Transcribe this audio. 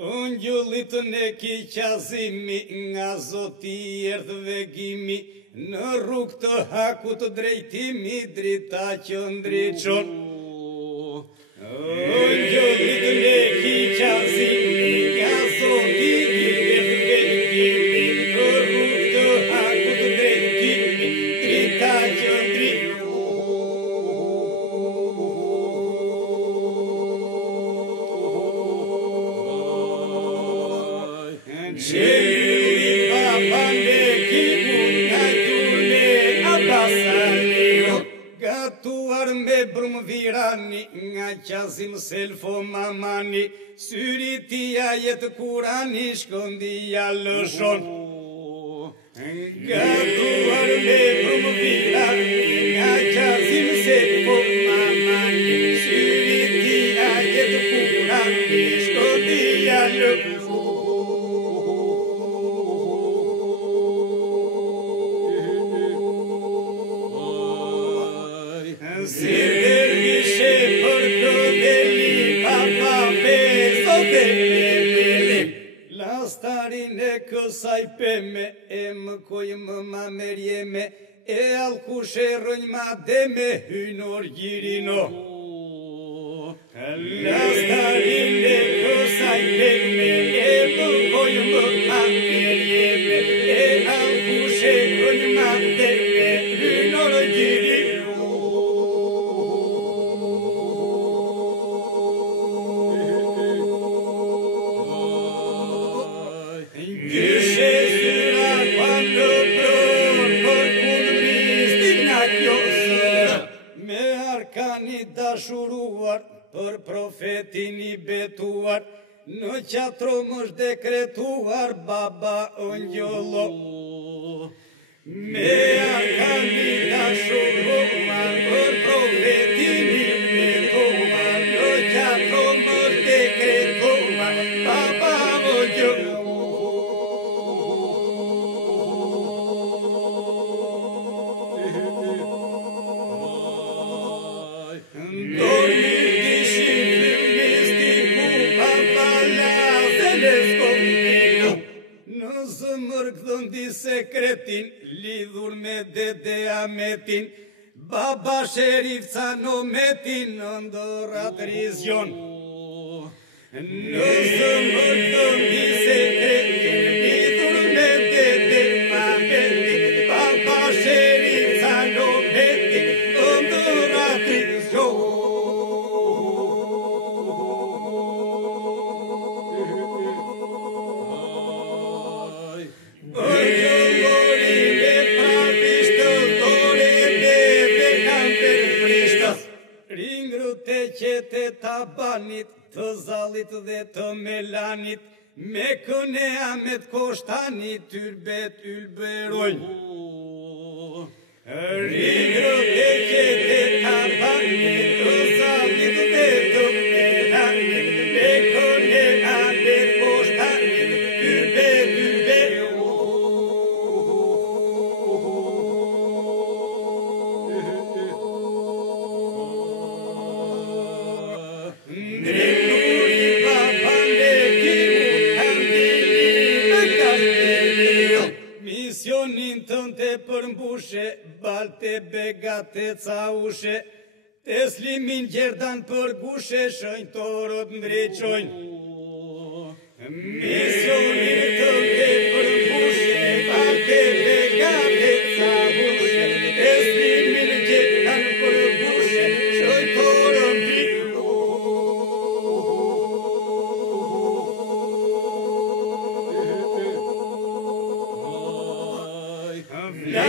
Unë gjullit në ki qazimi, nga Zoti erdhë vegimi, në rrug të hakut drejtimi, drita që ndriçon. Unë gjullit në ki qazimi, nga Zoti erdhë vegimi, në rrug të hakut drejtimi, drita që ndriçon. Qëlli babane kipu nga gjurme abasanio, gatuar me brum virani, nga qazim selfo mamani, syri tia jetë kurani, shkondia lëshon. Gatuar me brum virani, nga qazim selfo mamani, syri tia jetë kurani, shkondia lëshon. Zirvishe për këdeli, papa peso dhe pepele, lastarin e kësaj peme, e më kojë më mamerjeme, e alkushe rënj mademe, hynor gjirino. Lastarin e kësaj peme, e më kojë më mamerjeme, e alkushe rënj mademe, hynor gjirino. Gjyshe syra quando pror për kundristin nga kjosëra, me arkani dashuruar për profetin i betuar, në qatrom është dekretuar baba ëngjëllo. Me arkani dashuruar për profetin i betuar, në qatrom është dekretuar baba ëngjëllo. Në zëmër këdhëndi sekretin, lidhur me dede Ametin, baba sherif Canometin, në ndërat rizjon. Në zëmër këdhëndi sekretin, lidhur me dede Ametin, baba sherif Canometin, në ndërat rizjon. Ringrute qete tabanit, të zalit dhe të melanit, me këne amet koshtanit, tyrbet ylberoj. Ringrute qete tabanit, të zalit dhe të melanit, me këne amet koshtanit, tyrbet ylberoj. Drejturi babane kimu kandili me kashtelio, misionin tënte përmbushe, balte begate caushe, teslimin gjerdan për gushe, shënjtorët ndreqojnë. Misionin tënte përmbushe, balte begate caushe, teslimin gjerdan për gushe, shënjtorët ndreqojnë. La